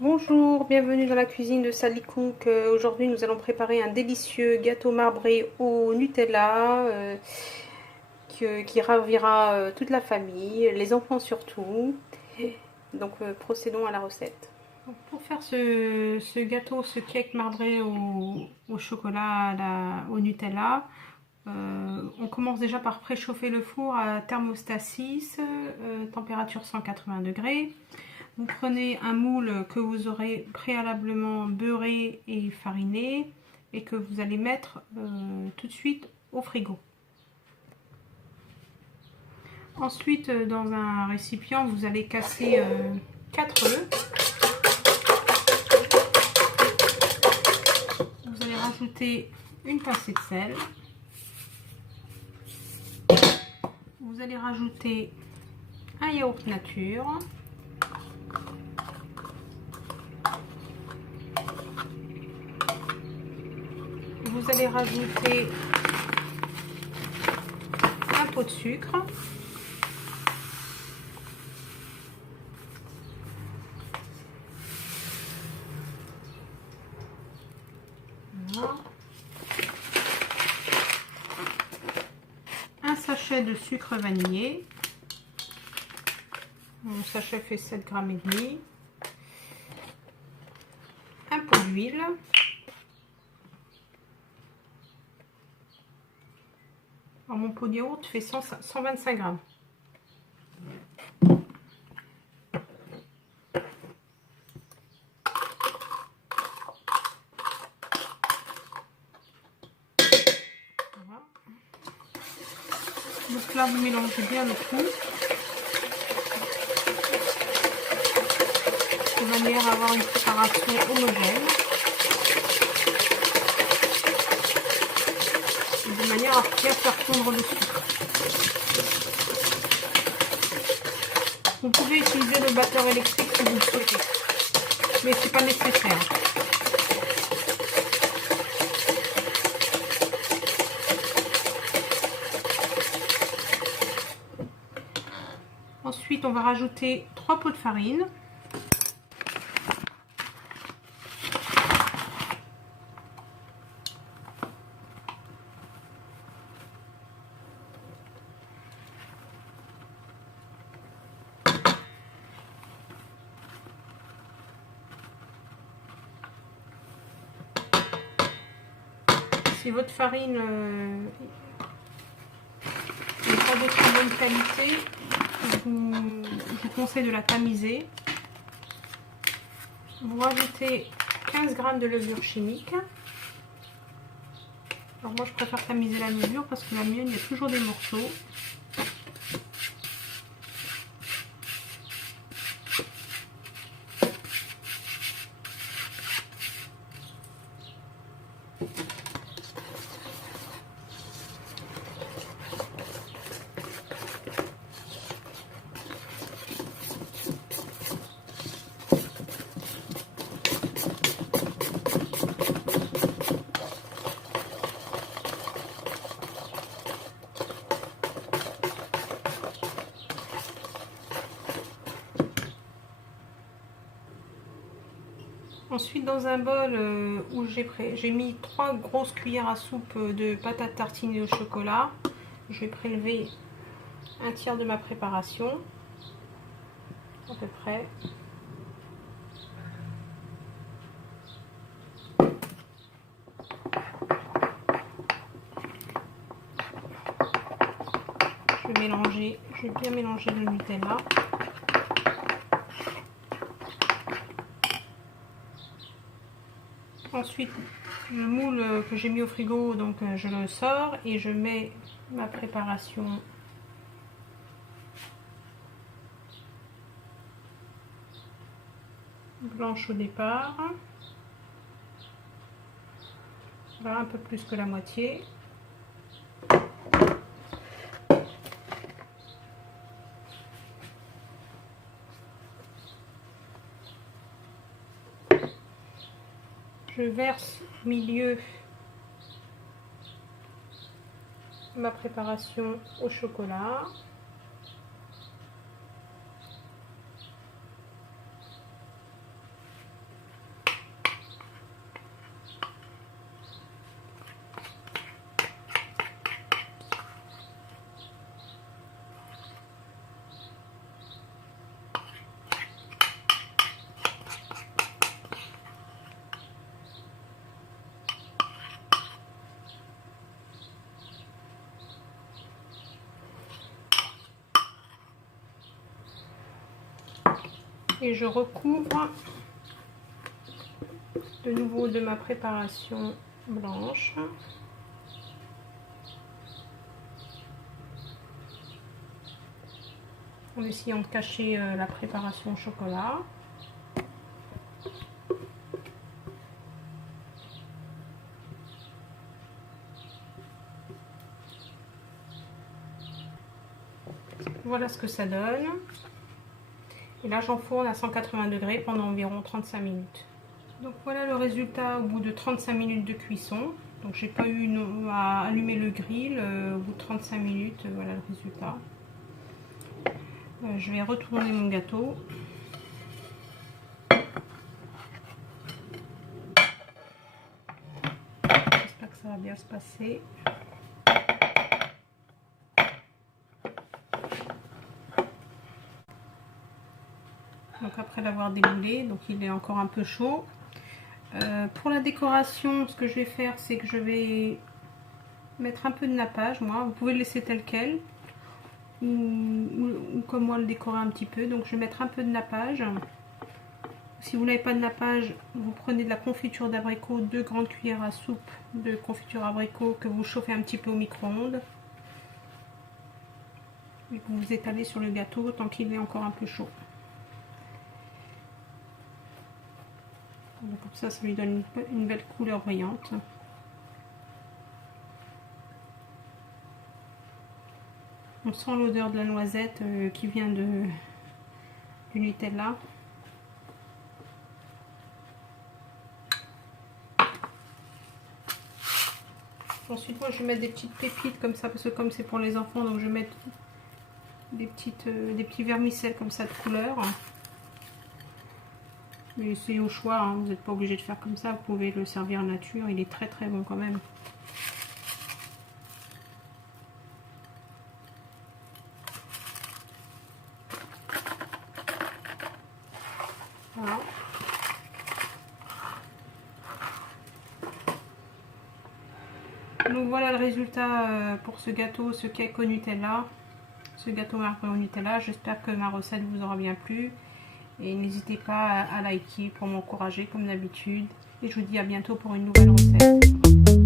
Bonjour, bienvenue dans la cuisine de Sally Cook. Aujourd'hui, nous allons préparer un délicieux gâteau marbré au Nutella qui ravira toute la famille, les enfants surtout. Donc, procédons à la recette. Donc, pour faire ce gâteau, ce cake marbré au chocolat, au Nutella, on commence déjà par préchauffer le four à thermostat 6, température 180 degrés. Vous prenez un moule que vous aurez préalablement beurré et fariné et que vous allez mettre tout de suite au frigo. Ensuite, dans un récipient, vous allez casser 4 œufs. Vous allez rajouter une pincée de sel. Vous allez rajouter un yaourt nature. Vous allez rajouter un pot de sucre. Voilà. Un sachet de sucre vanillé. Mon sachet fait 7,5 g. Un pot d'huile. Alors, mon pot de yaourt fait 125 g. Voilà. Donc là, vous mélangez bien le tout, de manière à avoir une préparation homogène, et de manière à bien faire fondre le sucre. Vous pouvez utiliser le batteur électrique si vous le souhaitez, mais c'est pas nécessaire. Ensuite, on va rajouter 3 pots de farine. Si votre farine n'est pas de très bonne qualité, je vous conseille de la tamiser. Vous rajoutez 15 g de levure chimique. Alors moi je préfère tamiser la levure parce que la mienne il y a toujours des morceaux. Ensuite, dans un bol où j'ai mis 3 grosses cuillères à soupe de patates tartinées au chocolat, je vais prélever un tiers de ma préparation, à peu près. Je vais bien mélanger le Nutella. Ensuite, le moule que j'ai mis au frigo, donc je le sors et je mets ma préparation blanche au départ. Voilà, un peu plus que la moitié. Je verse au milieu ma préparation au chocolat. Et je recouvre de nouveau de ma préparation blanche. En essayant de cacher la préparation au chocolat. Voilà ce que ça donne. Et là j'enfourne à 180 degrés pendant environ 35 minutes. Donc voilà le résultat au bout de 35 minutes de cuisson. Donc j'ai pas eu à allumer le grill au bout de 35 minutes. Voilà le résultat. Je vais retourner mon gâteau. J'espère que ça va bien se passer. Donc après l'avoir démoulé, donc il est encore un peu chaud. Pour la décoration, ce que je vais faire, c'est que je vais mettre un peu de nappage. Moi, vous pouvez le laisser tel quel, ou comme moi le décorer un petit peu. Donc je vais mettre un peu de nappage. Si vous n'avez pas de nappage, vous prenez de la confiture d'abricot, 2 grandes cuillères à soupe de confiture abricot que vous chauffez un petit peu au micro-ondes. Et que vous étalez sur le gâteau tant qu'il est encore un peu chaud. Donc comme ça lui donne une belle couleur brillante. On sent l'odeur de la noisette qui vient du Nutella. Ensuite moi je vais mettre des petites pépites comme ça, parce que comme c'est pour les enfants, donc je vais mettre des petits vermicelles comme ça de couleur. Mais c'est au choix, hein, vous n'êtes pas obligé de faire comme ça, vous pouvez le servir en nature, il est très très bon quand même. Voilà. Donc voilà le résultat pour ce gâteau, ce cake au Nutella, ce gâteau marbré au Nutella. J'espère que ma recette vous aura bien plu. Et n'hésitez pas à liker pour m'encourager comme d'habitude. Et je vous dis à bientôt pour une nouvelle recette.